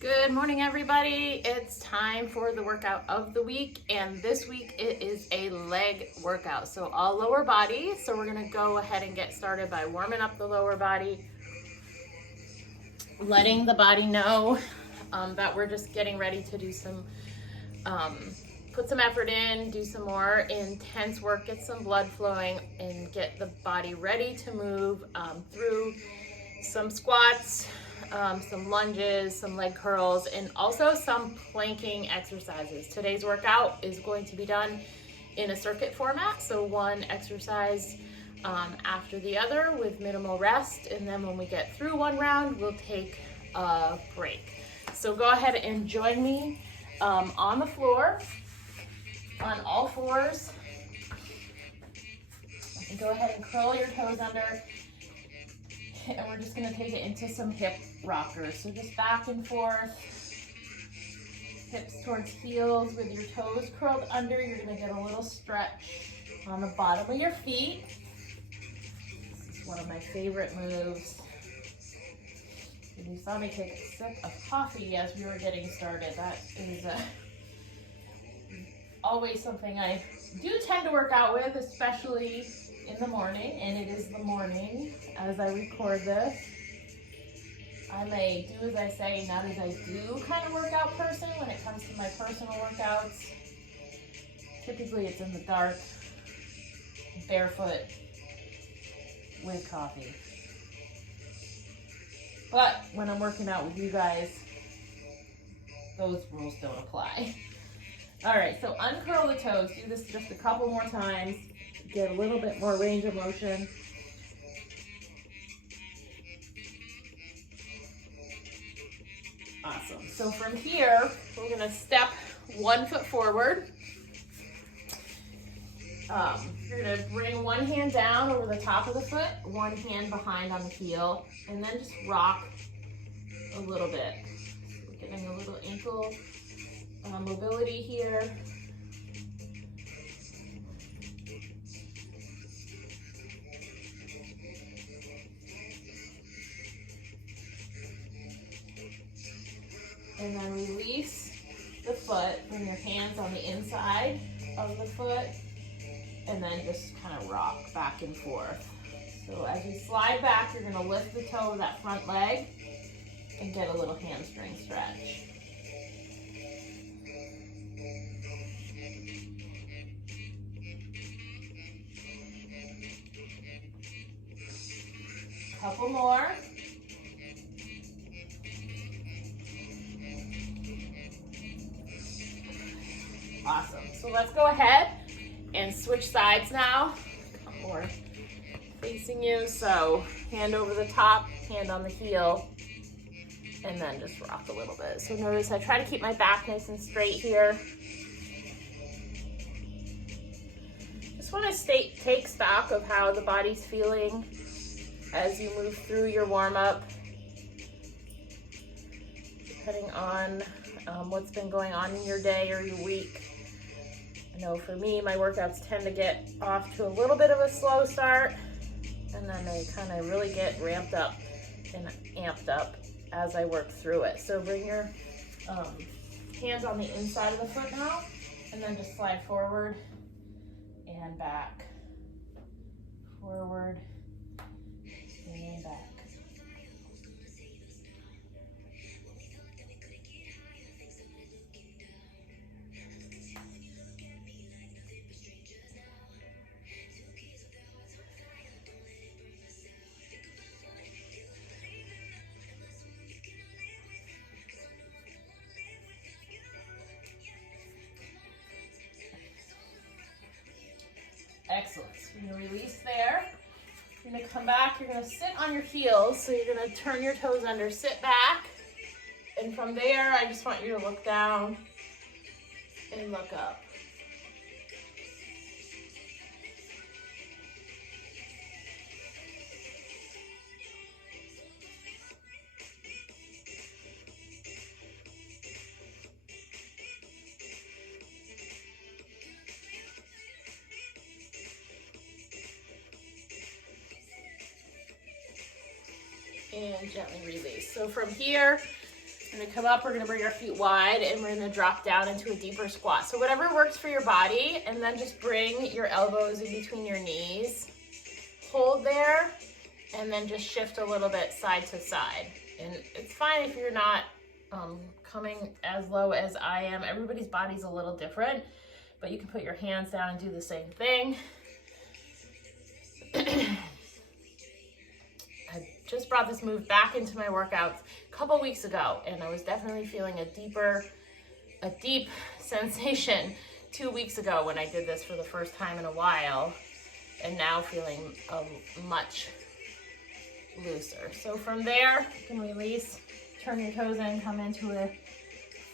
Good morning, everybody. It's time for the workout of the week, and this week it is a leg workout. So all lower body. So we're gonna go ahead and get started by warming up the lower body, letting the body know that we're just getting ready to do some, put some effort in, do some more intense work, get some blood flowing, and get the body ready to move through some squats, some lunges, some leg curls, and also some planking exercises. Today's workout is going to be done in a circuit format, so one exercise after the other with minimal rest, and then when we get through one round, we'll take a break. So go ahead and join me on the floor, on all fours, and go ahead and curl your toes under. And we're just gonna take it into some hip rockers. So just back and forth, hips towards heels with your toes curled under. You're gonna get a little stretch on the bottom of your feet. This is one of my favorite moves. And you saw me take a sip of coffee as we were getting started. That is always something I do tend to work out with, especially in the morning, and it is the morning as I record this. I'm a do as I say, not as I do kind of workout person when it comes to my personal workouts. Typically it's in the dark, barefoot, with coffee. But when I'm working out with you guys, those rules don't apply. All right, so uncurl the toes. Do this just a couple more times. Get a little bit more range of motion. Awesome. So from here, we're gonna step 1 foot forward. You're gonna bring one hand down over the top of the foot, one hand behind on the heel, and then just rock a little bit. So we're getting a little ankle mobility here. And then release the foot, bring your hands on the inside of the foot, and then just kind of rock back and forth. So as you slide back, you're gonna lift the toe of that front leg and get a little hamstring stretch. Couple more. Awesome. So let's go ahead and switch sides now. Come more facing you. So hand over the top, hand on the heel, and then just rock a little bit. So notice I try to keep my back nice and straight here. Just want to take stock of how the body's feeling as you move through your warm-up, depending on what's been going on in your day or your week. I know for me, my workouts tend to get off to a little bit of a slow start, and then they kind of really get ramped up and amped up as I work through it. So bring your hands on the inside of the foot now, and then just slide forward and back, forward and back. Excellent. So you're gonna release there. You're gonna come back, you're gonna sit on your heels. So you're gonna turn your toes under, sit back. And from there, I just want you to look down and look up. And gently release. So from here, We're gonna come up, we're gonna bring our feet wide, and we're gonna drop down into a deeper squat. So whatever works for your body, and then just bring your elbows in between your knees. Hold there, and then just shift a little bit side to side. And it's fine if you're not coming as low as I am. Everybody's body's a little different, but you can put your hands down and do the same thing. I just brought this move back into my workouts a couple weeks ago, and I was definitely feeling a deep sensation 2 weeks ago when I did this for the first time in a while, and now feeling much looser. So from there, you can release, turn your toes in, come into a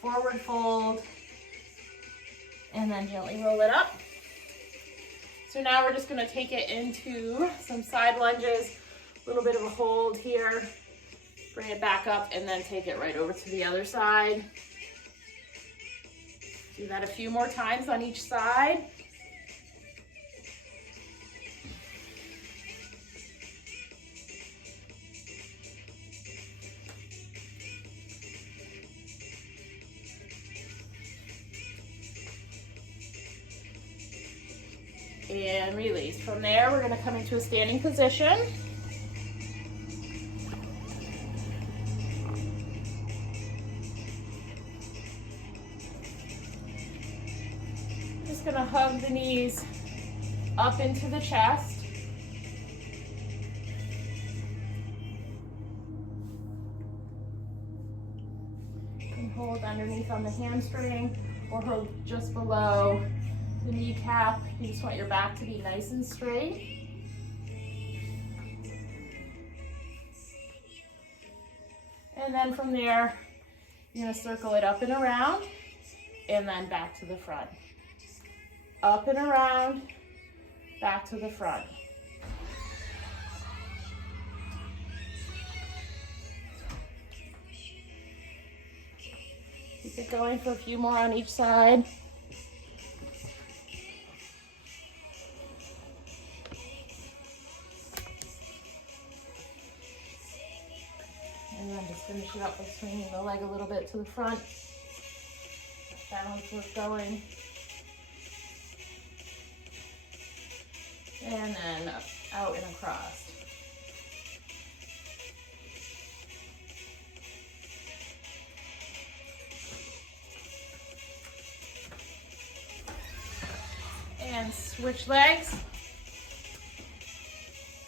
forward fold, and then gently roll it up. So now we're just gonna take it into some side lunges, a little bit of a hold here, bring it back up, and then take it right over to the other side. Do that a few more times on each side. And release. From there, we're gonna come into a standing position. Just gonna hug the knees up into the chest. And hold underneath on the hamstring, or hold just below the kneecap. You just want your back to be nice and straight. And then from there, you're gonna circle it up and around, and then back to the front. Up and around, back to the front. Keep it going for a few more on each side. And then just finish it up by swinging the leg a little bit to the front. Balance work going. And then up, out and across. And switch legs.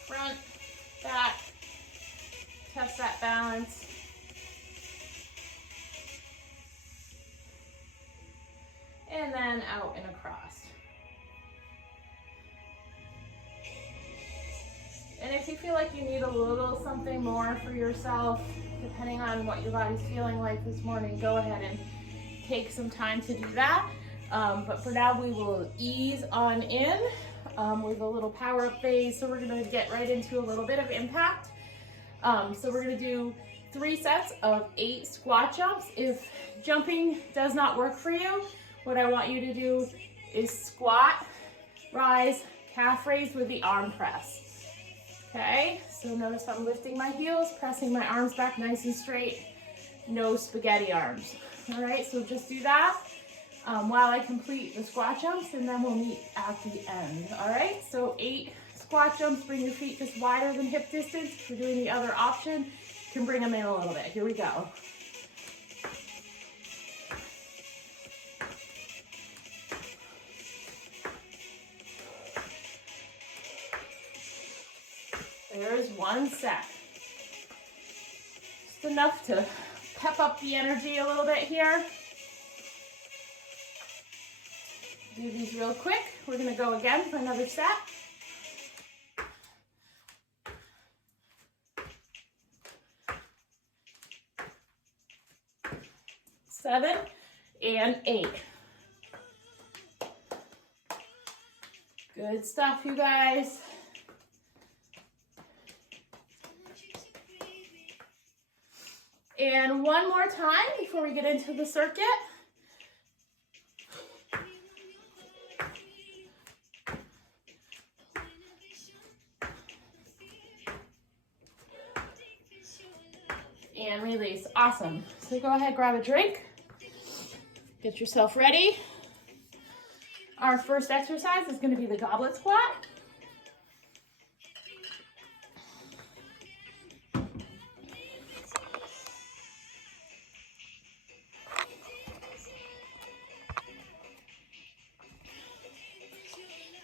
Front, back. Test that balance. And then out and across. And if you feel like you need a little something more for yourself, depending on what your body's feeling like this morning, go ahead and take some time to do that. But for now, we will ease on in with a little power up phase. So we're gonna get right into a little bit of impact. So we're gonna do 3 sets of 8 squat jumps. If jumping does not work for you, what I want you to do is squat, rise, calf raise with the arm press. Okay, so notice I'm lifting my heels, pressing my arms back nice and straight, no spaghetti arms. All right, so just do that while I complete the squat jumps, and then we'll meet at the end. All right, so 8 squat jumps, bring your feet just wider than hip distance. If you're doing the other option, you can bring them in a little bit. Here we go. There's 1 set. Just enough to pep up the energy a little bit here. Do these real quick. We're gonna go again for another set. 7 and 8. Good stuff, you guys. And one more time before we get into the circuit. And release. awesome. So go ahead, grab a drink. Get yourself ready. Our first exercise is going to be the goblet squat.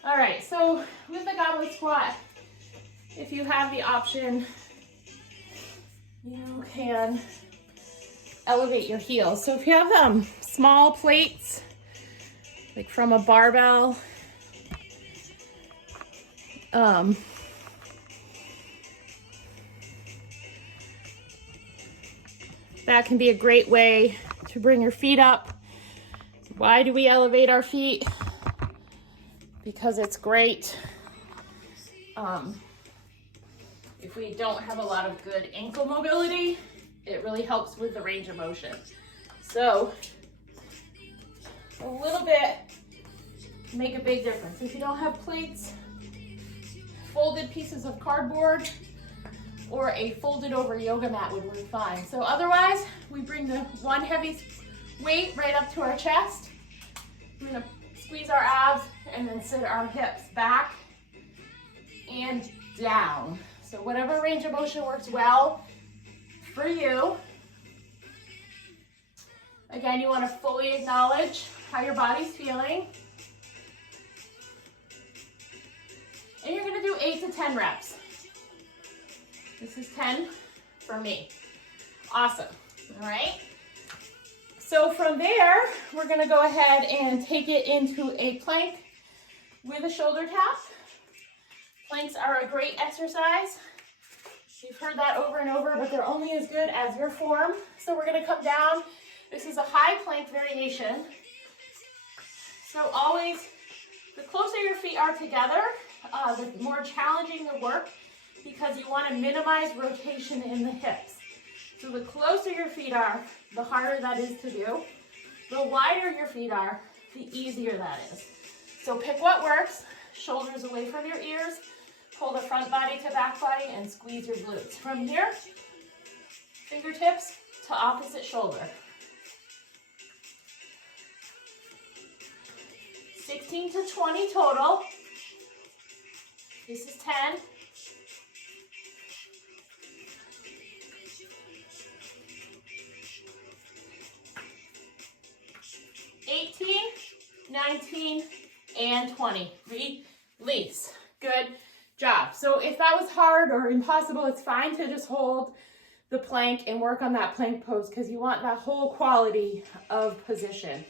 All right, so with the goblet squat, if you have the option, you can elevate your heels. So if you have small plates, like from a barbell, that can be a great way to bring your feet up. Why do we elevate our feet? Because it's great if we don't have a lot of good ankle mobility, it really helps with the range of motion. So a little bit can make a big difference. If you don't have plates, folded pieces of cardboard or a folded over yoga mat would work fine. So otherwise, we bring the one heavy weight right up to our chest. We're gonna squeeze our abs and then sit our hips back and down. So whatever range of motion works well for you. Again, you want to fully acknowledge how your body's feeling. And you're going to do 8 to 10 reps. This is 10 for me. Awesome. All right. So from there, we're going to go ahead and take it into a plank with a shoulder tap. Planks are a great exercise. You've heard that over and over, but they're only as good as your form. So we're going to come down. This is a high plank variation. So always, the closer your feet are together, the more challenging the work because you want to minimize rotation in the hips. So the closer your feet are, the harder that is to do. The wider your feet are, the easier that is. So pick what works. Shoulders away from your ears. Pull the front body to back body and squeeze your glutes. From here, fingertips to opposite shoulder. 16 to 20 total. This is 10. $18, $19, and $20. Release. Good job. So if that was hard or impossible, it's fine to just hold the plank and work on that plank pose because you want that whole quality of position.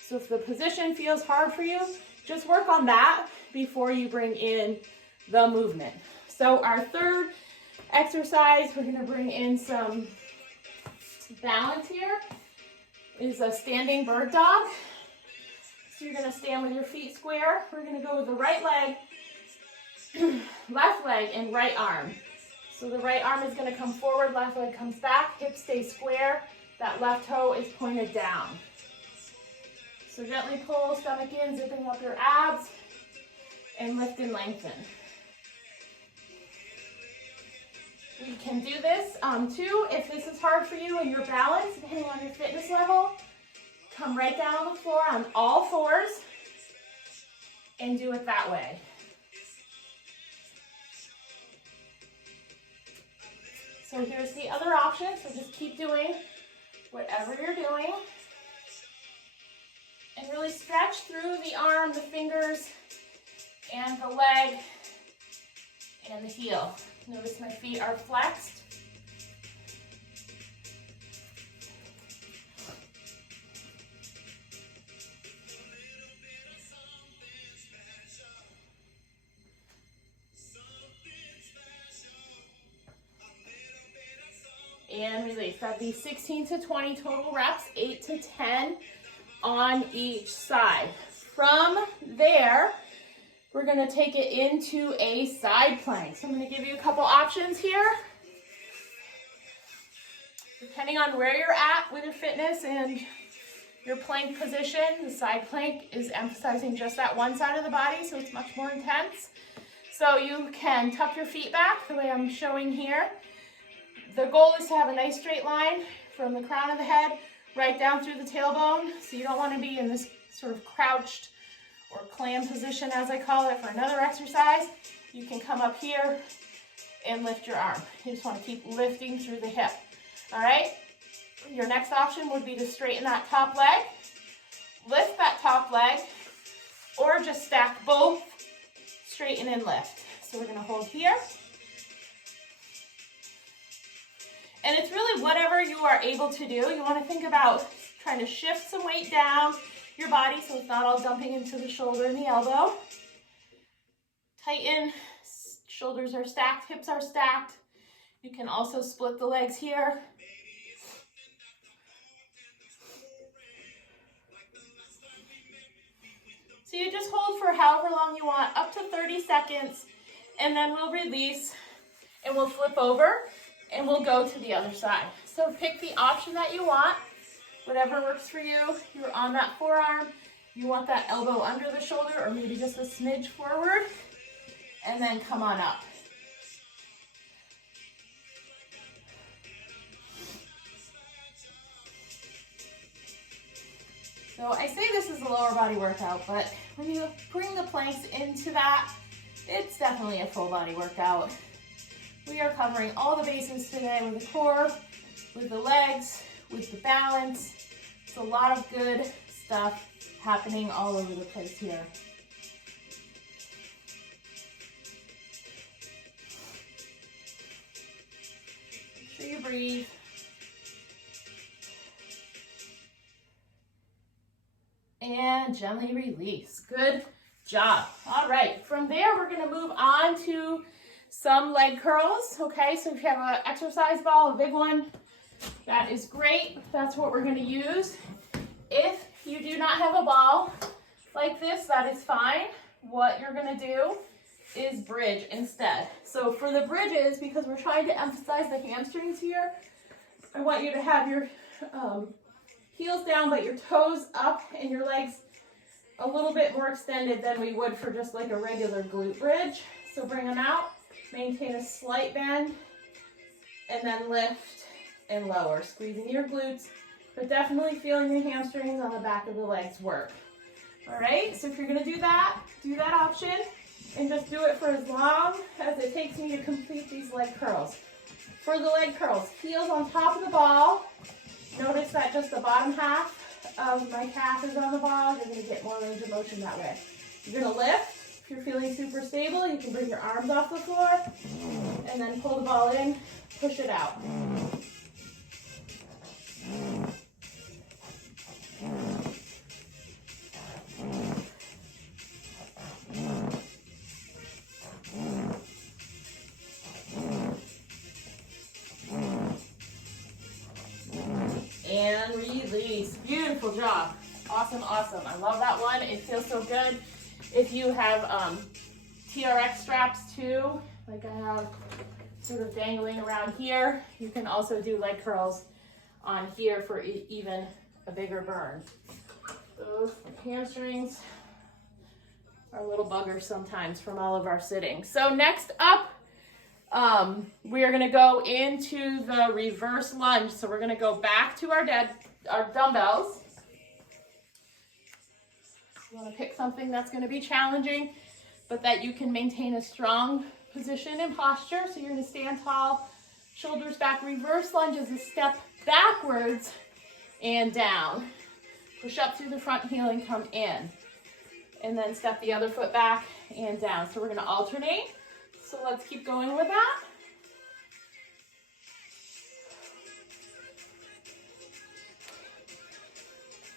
So if the position feels hard for you, just work on that before you bring in the movement. So our third exercise, we're going to bring in some balance here, is a standing bird dog. So you're going to stand with your feet square. We're going to go with the right leg, left leg, and right arm. So the right arm is going to come forward, left leg comes back, hips stay square, that left toe is pointed down. So gently pull stomach in, zipping up your abs, and lift and lengthen. We can do this too if this is hard for you and your balance, depending on your fitness level. Come right down on the floor on all fours and do it that way. So here's the other option. So just keep doing whatever you're doing. And really stretch through the arm, the fingers, and the leg, and the heel. Notice my feet are flexed. And release. That'd be 16 to 20 total reps, 8 to 10 on each side. From there, we're going to take it into a side plank. So I'm going to give you a couple options here. Depending on where you're at with your fitness and your plank position, the side plank is emphasizing just that one side of the body, so it's much more intense. So you can tuck your feet back the way I'm showing here. The goal is to have a nice straight line from the crown of the head right down through the tailbone. So you don't want to be in this sort of crouched or clam position, as I call it, for another exercise. You can come up here and lift your arm. You just want to keep lifting through the hip. All right? Your next option would be to straighten that top leg, lift that top leg, or just stack both, straighten and lift. So we're going to hold here. And it's really whatever you are able to do. You want to think about trying to shift some weight down your body so it's not all dumping into the shoulder and the elbow. Tighten, shoulders are stacked, hips are stacked. You can also split the legs here. So you just hold for however long you want, up to 30 seconds, and then we'll release and we'll flip over and we'll go to the other side. So pick the option that you want, whatever works for you. You're on that forearm, you want that elbow under the shoulder or maybe just a smidge forward, and then come on up. So I say this is a lower body workout, but when you bring the planks into that, it's definitely a full body workout. We are covering all the bases today with the core, with the legs, with the balance. It's a lot of good stuff happening all over the place here. Make sure you breathe. And gently release. Good job. All right, from there we're going to move on to some leg curls. Okay, so if you have an exercise ball, a big one, that is great. That's what we're going to use. If you do not have a ball like this, that is fine. What you're going to do is bridge instead. So for the bridges, because we're trying to emphasize the hamstrings here, I want you to have your heels down, but your toes up and your legs a little bit more extended than we would for just like a regular glute bridge. So bring them out, maintain a slight bend, and then lift and lower, squeezing your glutes, but definitely feeling your hamstrings on the back of the legs work. All right, so if you're gonna do that option, and just do it for as long as it takes me to complete these leg curls. For the leg curls, heels on top of the ball. Notice that just the bottom half of my calf is on the ball. You're going to get more range of motion that way. You're going to lift. If you're feeling super stable, you can bring your arms off the floor and then pull the ball in, push it out. And release. Beautiful job. Awesome, awesome. I love that one. It feels so good. If you have TRX straps too, like I have sort of dangling around here, you can also do leg curls on here for even a bigger burn. Those hamstrings are little buggers sometimes from all of our sitting. So next up, we are going to go into the reverse lunge. So we're going to go back to our dumbbells. You want to pick something that's going to be challenging, but that you can maintain a strong position and posture. So you're going to stand tall, shoulders back. Reverse lunge is a step backwards and down. Push up through the front heel and come in. And then step the other foot back and down. So we're going to alternate. So let's keep going with that.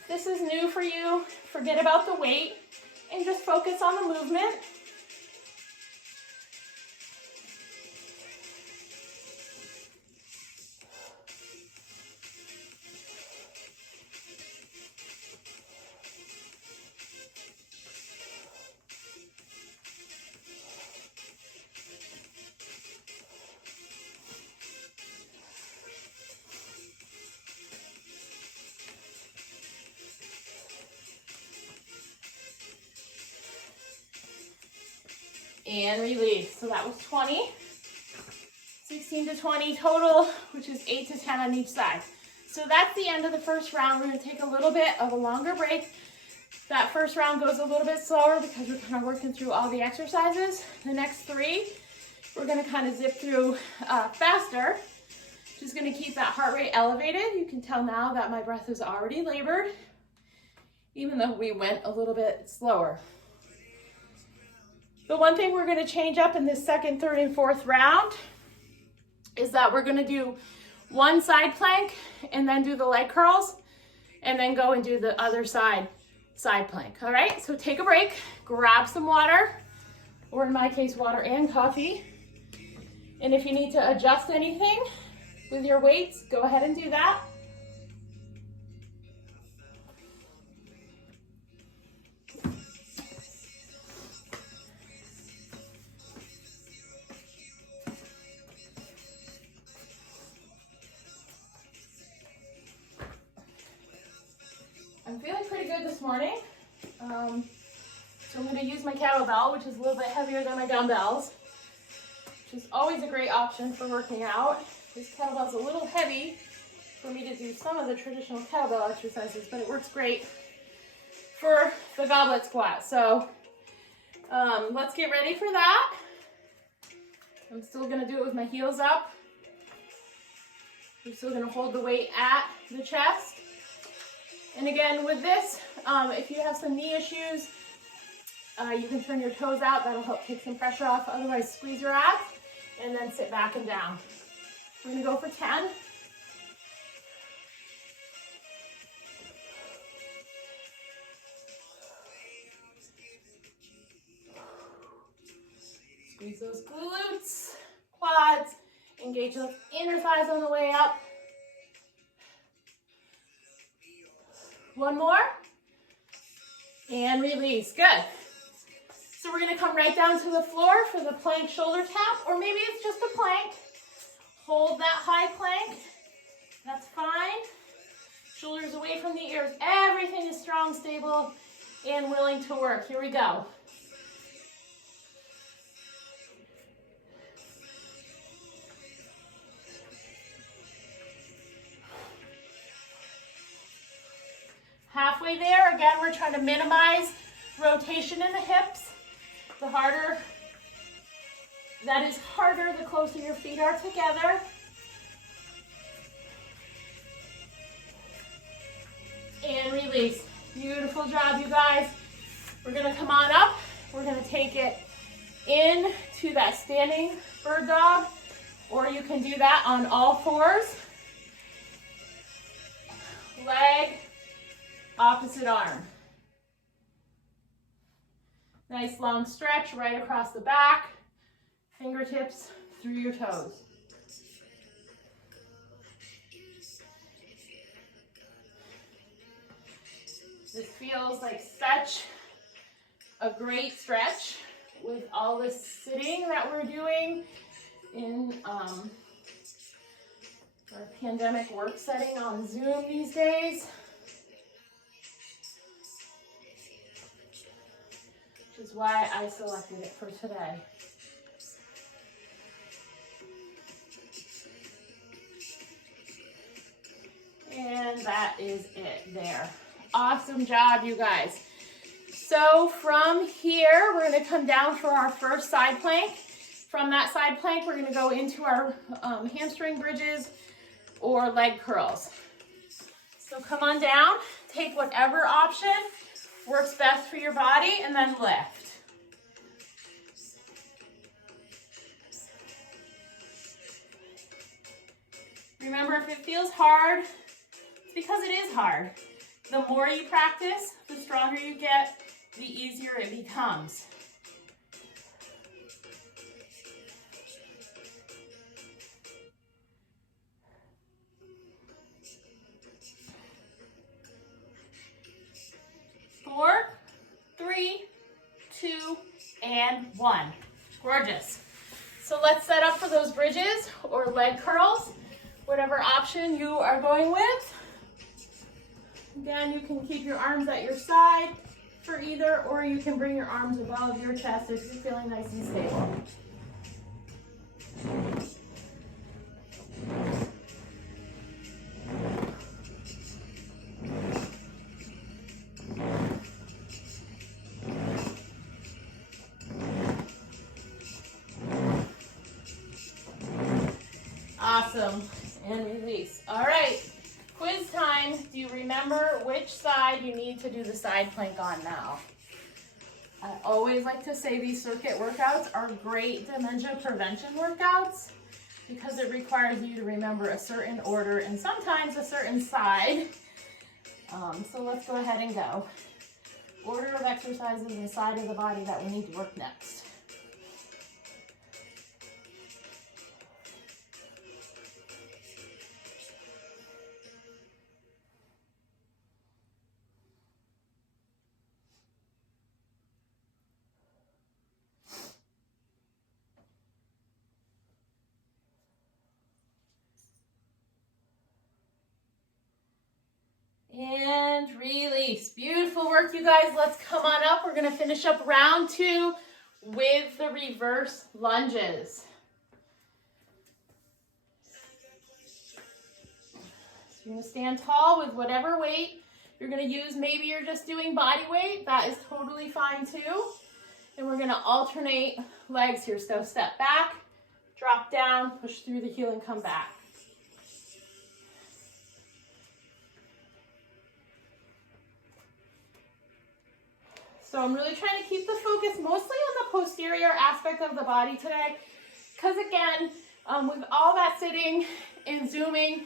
This is new for you. Forget about the weight and just focus on the movement. And release. So that was 20. 16 to 20 total, which is 8 to 10 on each side. So that's the end of the first round. We're gonna take a little bit of a longer break. That first round goes a little bit slower because we're kind of working through all the exercises. The next 3, we're gonna kind of zip through faster. Just gonna keep that heart rate elevated. You can tell now that my breath is already labored, even though we went a little bit slower. The one thing we're gonna change up in this second, third, and fourth round is that we're gonna do 1 side plank and then do the leg curls and then go and do the other side plank. All right, so take a break, grab some water, or in my case, water and coffee. And if you need to adjust anything with your weights, go ahead and do that. I'm feeling pretty good this morning. So I'm going to use my kettlebell, which is a little bit heavier than my dumbbells, which is always a great option for working out. This kettlebell's a little heavy for me to do some of the traditional kettlebell exercises, but it works great for the goblet squat. So let's get ready for that. I'm still going to do it with my heels up. I'm still going to hold the weight at the chest. And again, with this, if you have some knee issues, you can turn your toes out. That'll help take some pressure off. Otherwise, squeeze your abs and then sit back and down. We're gonna go for 10. Squeeze those glutes, quads, engage those inner thighs on the way up. 1 more, and release, good. So we're gonna come right down to the floor for the plank shoulder tap, or maybe it's just a plank. Hold that high plank, that's fine. Shoulders away from the ears, everything is strong, stable, and willing to work. Here we go. Halfway there, again, we're trying to minimize rotation in the hips. The harder, that is harder, the closer your feet are together. And release. Beautiful job, you guys. We're gonna come on up. We're gonna take it into that standing bird dog, or you can do that on all 4s. Leg, opposite arm. Nice long stretch right across the back, fingertips through your toes. This feels like such a great stretch with all this sitting that we're doing in our pandemic work setting on Zoom these days. Which is why I selected it for today. And that is it there. Awesome job, you guys. So from here, we're gonna come down for our first side plank. From that side plank, we're gonna go into our hamstring bridges or leg curls. So come on down, take whatever option works best for your body, and then lift. Remember, if it feels hard, it's because it is hard. The more you practice, the stronger you get, the easier it becomes. Four, 3, 2, and 1. Gorgeous. So let's set up for those bridges or leg curls, whatever option you are going with. Again, you can keep your arms at your side for either, or you can bring your arms above your chest if you're feeling nice and stable. Awesome. And release. All right. Quiz time. Do you remember which side you need to do the side plank on now? I always like to say these circuit workouts are great dementia prevention workouts because it requires you to remember a certain order and sometimes a certain side. So let's go ahead and go. Order of exercises and side of the body that we need to work next. And release. Beautiful work, you guys. Let's come on up. We're going to finish up round 2 with the reverse lunges. So you're going to stand tall with whatever weight you're going to use. Maybe you're just doing body weight. That is totally fine too. And we're going to alternate legs here. So step back, drop down, push through the heel and come back. So I'm really trying to keep the focus mostly on the posterior aspect of the body today. Because again, with all that sitting and zooming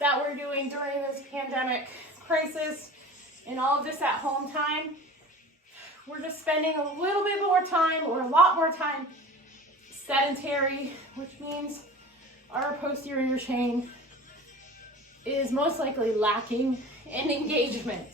that we're doing during this pandemic crisis and all of this at home time, we're just spending a little bit more time or a lot more time sedentary, which means our posterior chain is most likely lacking in engagement.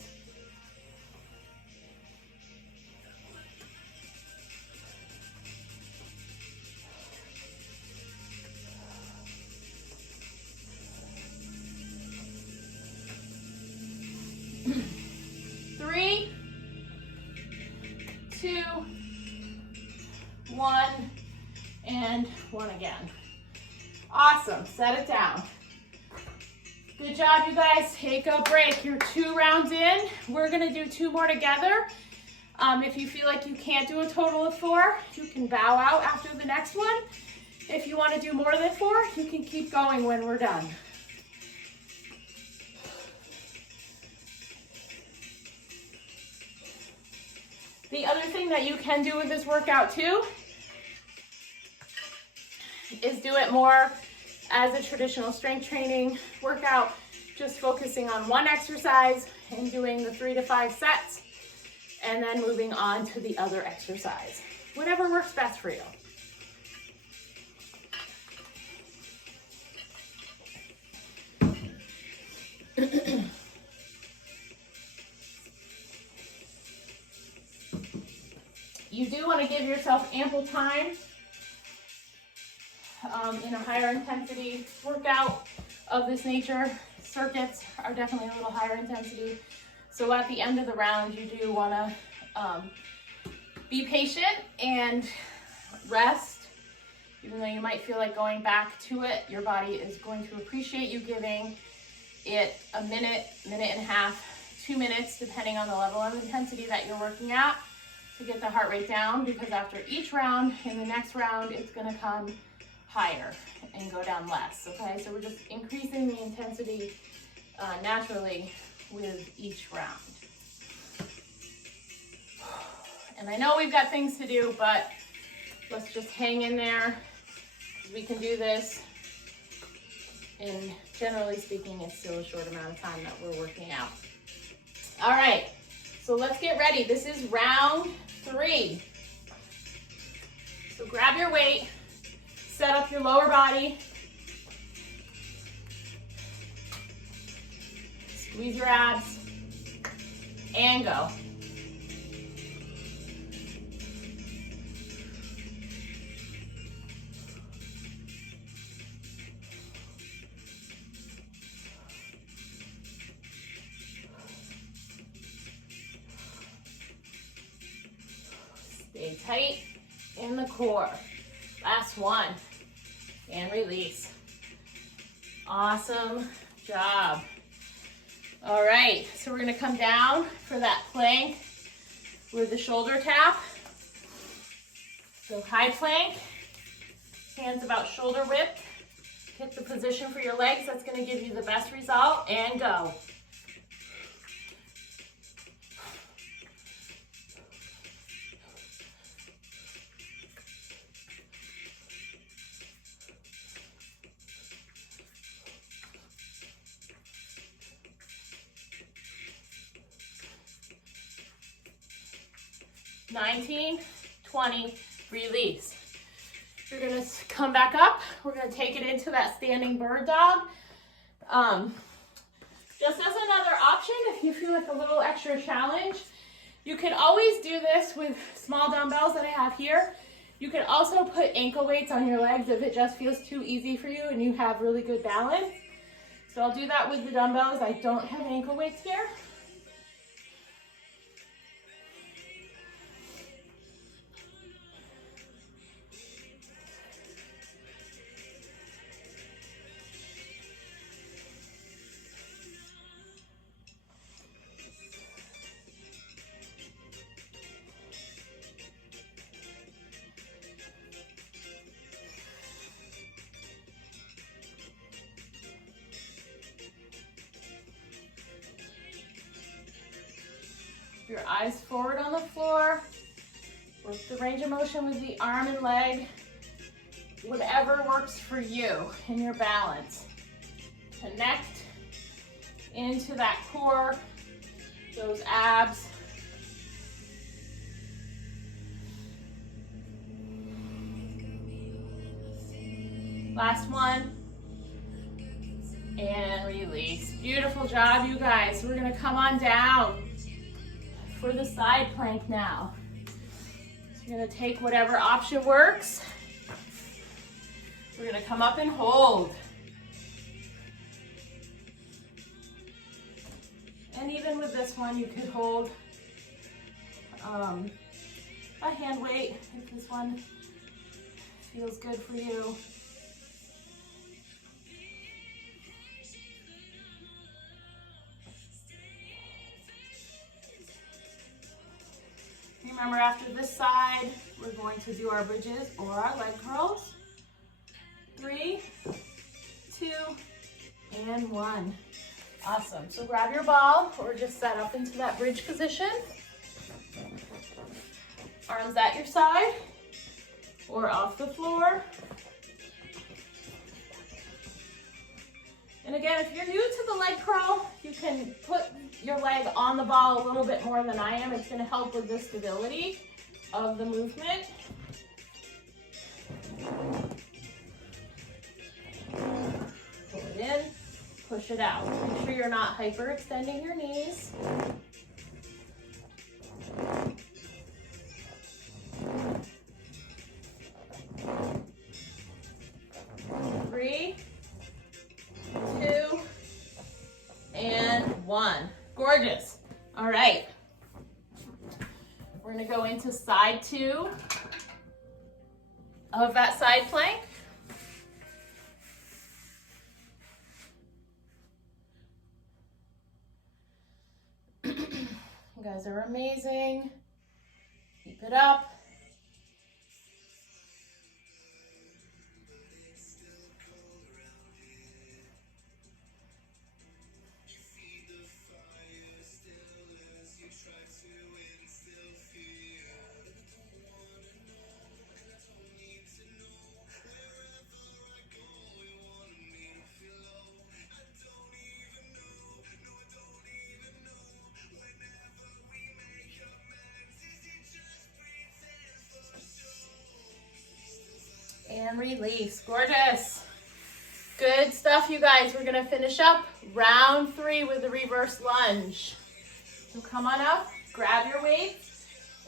Three, 2, 1, and 1 again. Awesome. Set it down. Good job, you guys. Take a break. You're 2 rounds in. We're going to do 2 more together. If you feel like you can't do a total of 4, you can bow out after the next one. If you want to do more than 4, you can keep going when we're done. The other thing that you can do with this workout too is do it more as a traditional strength training workout, just focusing on one exercise and doing the 3 to 5 sets and then moving on to the other exercise. Whatever works best for you. You do want to give yourself ample time in a higher intensity workout of this nature. Circuits are definitely a little higher intensity. So at the end of the round, you do want to be patient and rest. Even though you might feel like going back to it, your body is going to appreciate you giving it a minute, minute and a half, 2 minutes, depending on the level of intensity that you're working at, to get the heart rate down, because after each round, in the next round, it's going to come higher and go down less, okay? So we're just increasing the intensity naturally with each round. And I know we've got things to do, but let's just hang in there. We can do this, and generally speaking, it's still a short amount of time that we're working out. All right, so let's get ready. This is round 3. So grab your weight, set up your lower body, squeeze your abs, and go. Stay tight in the core. Last one. And release. Awesome job. All right, so we're gonna come down for that plank with the shoulder tap. So high plank, hands about shoulder width. Pick the position for your legs that's going to give you the best result, and go. $19, $20, release. You're gonna come back up. We're gonna take it into that standing bird dog. Just as another option, if you feel like a little extra challenge, you can always do this with small dumbbells that I have here. You can also put ankle weights on your legs if it just feels too easy for you and you have really good balance. So I'll do that with the dumbbells. I don't have ankle weights here. Your eyes forward on the floor. Work the range of motion with the arm and leg. Whatever works for you in your balance. Connect into that core, those abs. Last one. And release. Beautiful job, you guys. We're gonna come on down for the side plank now. So you're gonna take whatever option works. We're gonna come up and hold. And even with this one, you could hold a hand weight if this one feels good for you. Remember, after this side, we're going to do our bridges or our leg curls. 3, 2, and 1. Awesome. So grab your ball or just set up into that bridge position. Arms at your side or off the floor. And again, if you're new to the leg curl, you can put your leg on the ball a little bit more than I am. It's going to help with the stability of the movement. Pull it in, push it out. Make sure you're not hyperextending your knees. Three, 2, and 1. Gorgeous. All right. We're going to go into side 2 of that side plank. You guys are amazing. Keep it up. And release. Gorgeous. Good stuff, you guys. We're going to finish up round 3 with the reverse lunge. So come on up, grab your weight,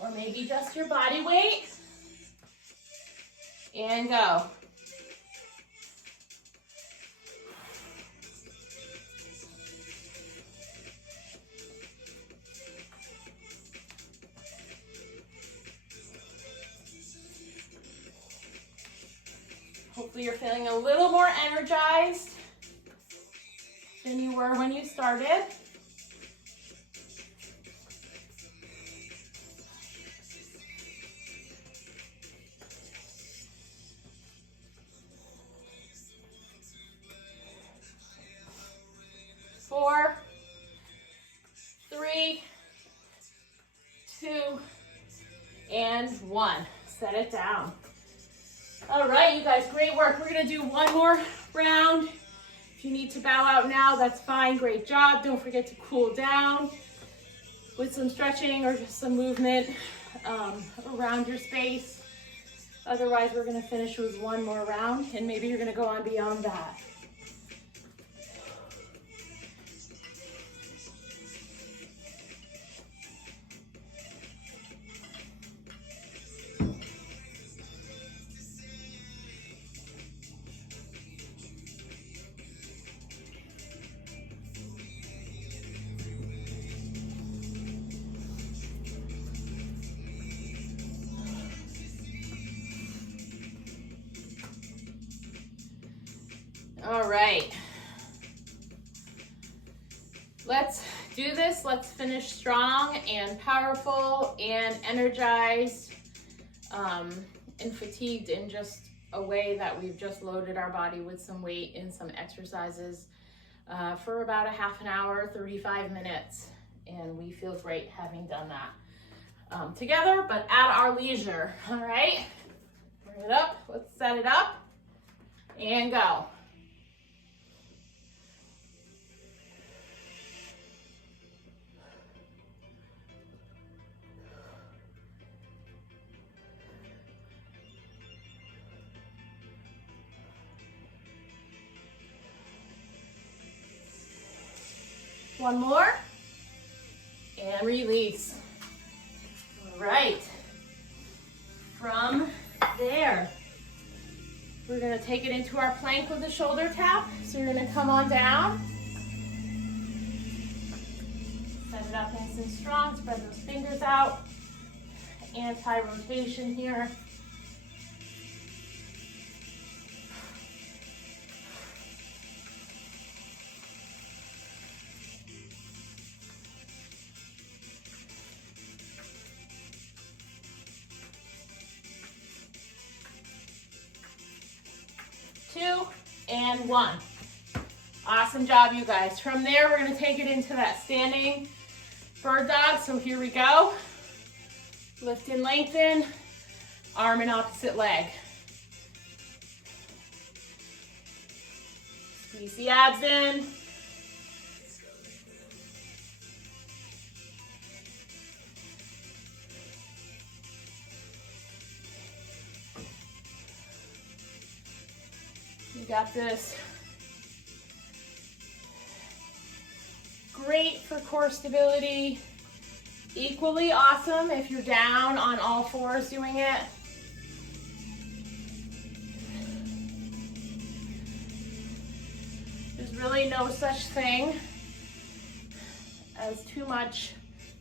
or maybe just your body weight, and go. Hopefully you're feeling a little more energized than you were when you started. 4, 3, 2, and 1. Set it down. All right, you guys, great work. We're gonna do one more round. If you need to bow out now, that's fine. Great job. Don't forget to cool down with some stretching or just some movement around your space. Otherwise, we're gonna finish with one more round, and maybe you're gonna go on beyond that. All right, let's do this. Let's finish strong and powerful and energized and fatigued in just a way that we've just loaded our body with some weight and some exercises for about a half an hour, 35 minutes. And we feel great having done that together, but at our leisure. All right, bring it up. Let's set it up and go. One more, and release. All right, from there, we're gonna take it into our plank with the shoulder tap. So you're gonna come on down, set it up nice and strong, spread those fingers out, anti-rotation here. Two, and 1. Awesome job, you guys. From there, we're gonna take it into that standing bird dog. So here we go. Lift and lengthen, arm and opposite leg. Squeeze the abs in. You got this. Great for core stability. Equally awesome if you're down on all fours doing it. There's really no such thing as too much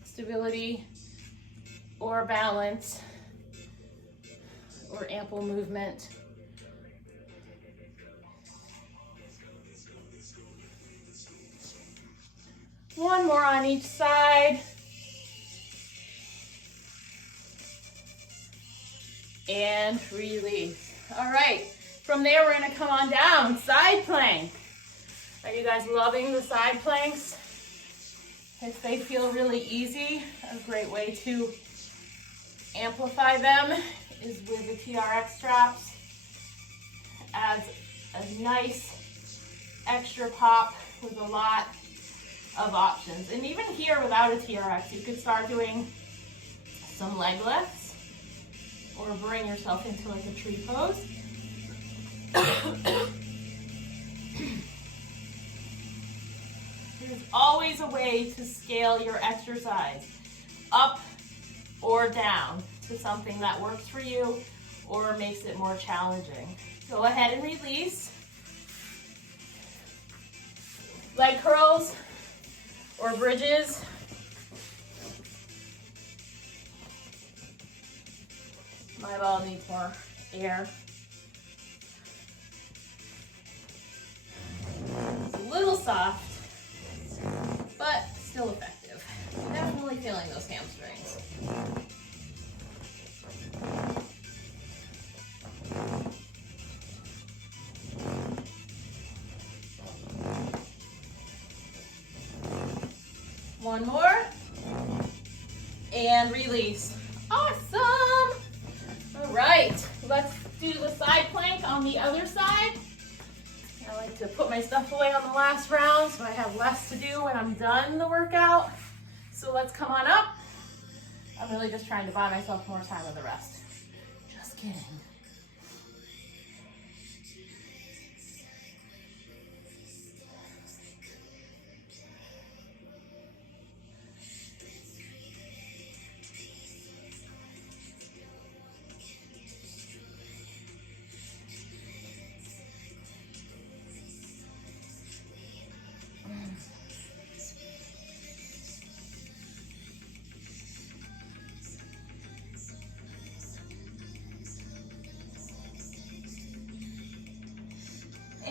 stability or balance or ample movement. One more on each side. And release. All right, from there we're gonna come on down, side plank. Are you guys loving the side planks? If they feel really easy, a great way to amplify them is with the TRX straps. Adds a nice extra pop with a lot of options. And even here without a TRX, you could start doing some leg lifts or bring yourself into like a tree pose. There's always a way to scale your exercise up or down to something that works for you or makes it more challenging. Go ahead and release. Leg curls or bridges. My ball needs more air. It's a little soft, but still effective. Definitely feeling those hamstrings. One more. And release. Awesome. All right, let's do the side plank on the other side. I like to put my stuff away on the last round so I have less to do when I'm done the workout. So let's come on up. I'm really just trying to buy myself more time with the rest. Just kidding.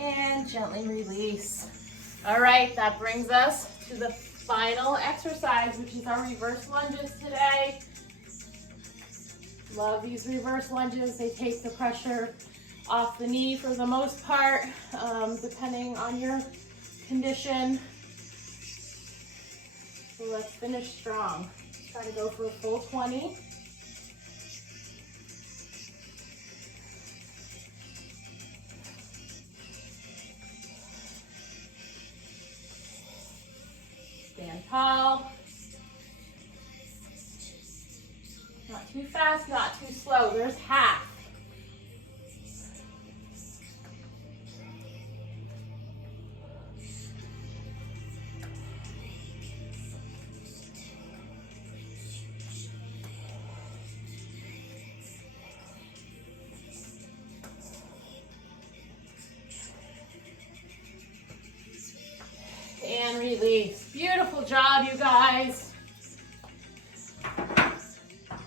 And gently release. All right, that brings us to the final exercise, which is our reverse lunges today. Love these reverse lunges. They take the pressure off the knee for the most part, depending on your condition. So let's finish strong. Try to go for a full 20. Stand tall. Not too fast, not too slow. There's half. And release. Beautiful job, you guys.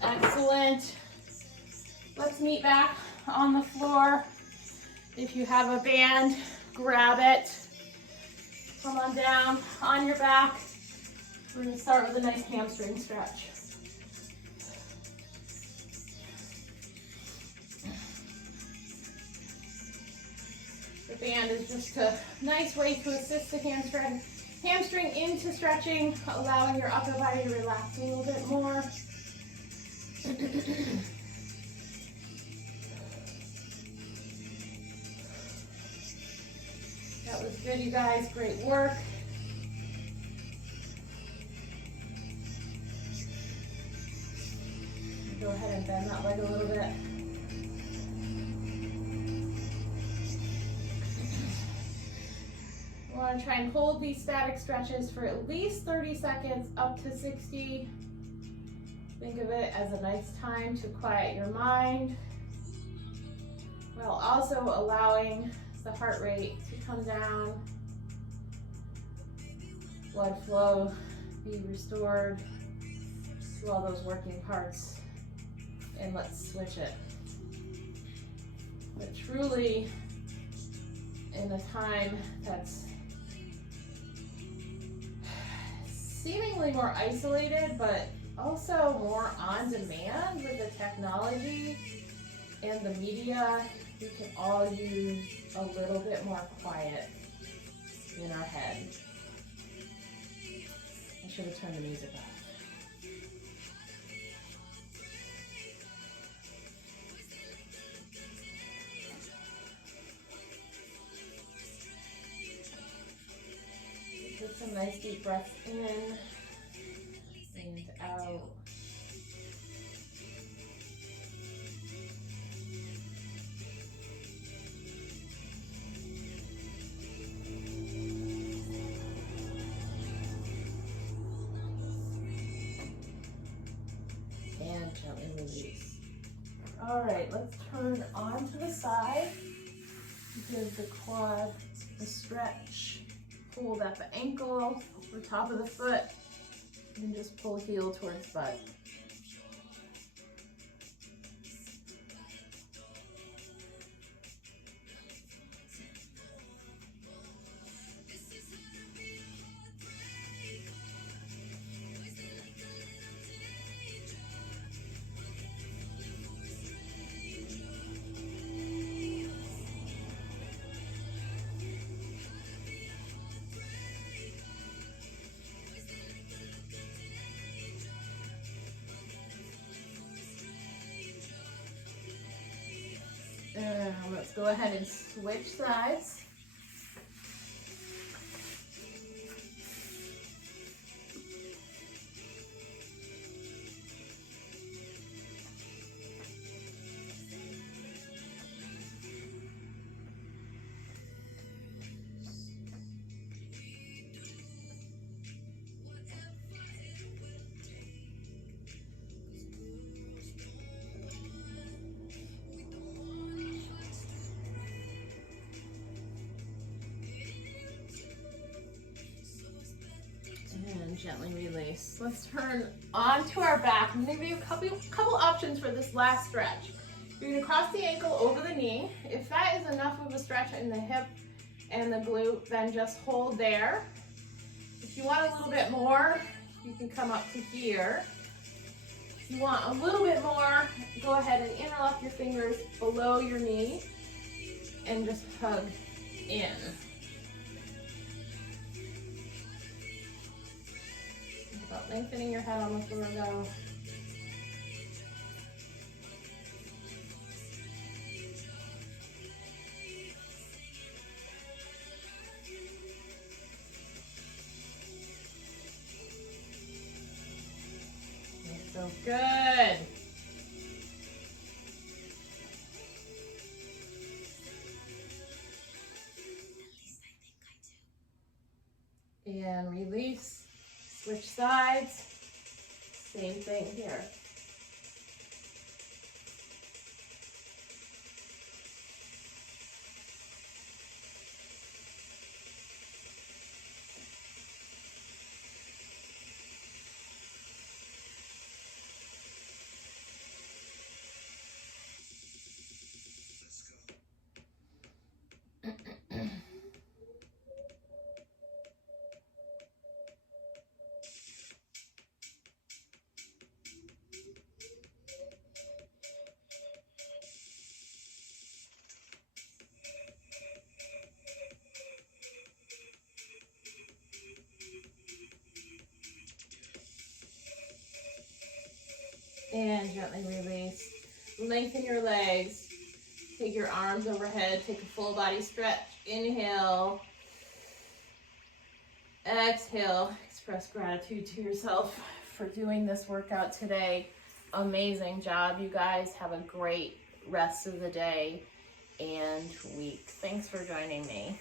Excellent. Let's meet back on the floor. If you have a band, grab it. Come on down on your back. We're going to start with a nice hamstring stretch. The band is just a nice way to assist the hamstring into stretching, allowing your upper body to relax a little bit more. That was good, you guys. Great work. Go ahead and bend that leg a little bit. We want to try and hold these static stretches for at least 30 seconds, up to 60. Think of it as a nice time to quiet your mind, while also allowing the heart rate to come down, blood flow be restored to all those working parts. And let's switch it. But truly, in a time that's seemingly more isolated, but also more on demand with the technology and the media, we can all use a little bit more quiet in our head. I should have turned the music off. Take some nice deep breaths in and out. And gently release. All right, let's turn onto the side. Give the quad a stretch. Hold at the ankle, or top of the foot, and just pull heel towards butt. let's go ahead and switch sides. And gently release. Let's turn onto our back. I'm going to give you a couple options for this last stretch. You're going to cross the ankle over the knee. If that is enough of a stretch in the hip and the glute, then just hold there. If you want a little bit more, you can come up to here. If you want a little bit more, go ahead and interlock your fingers below your knee and just hug in. About lengthening your head on the floor though. You're so good. And release, switch sides. Same thing here. And gently release. Lengthen your legs. Take your arms overhead. Take a full body stretch. Inhale. Exhale. Express gratitude to yourself for doing this workout today. Amazing job, you guys. Have a great rest of the day and week. Thanks for joining me.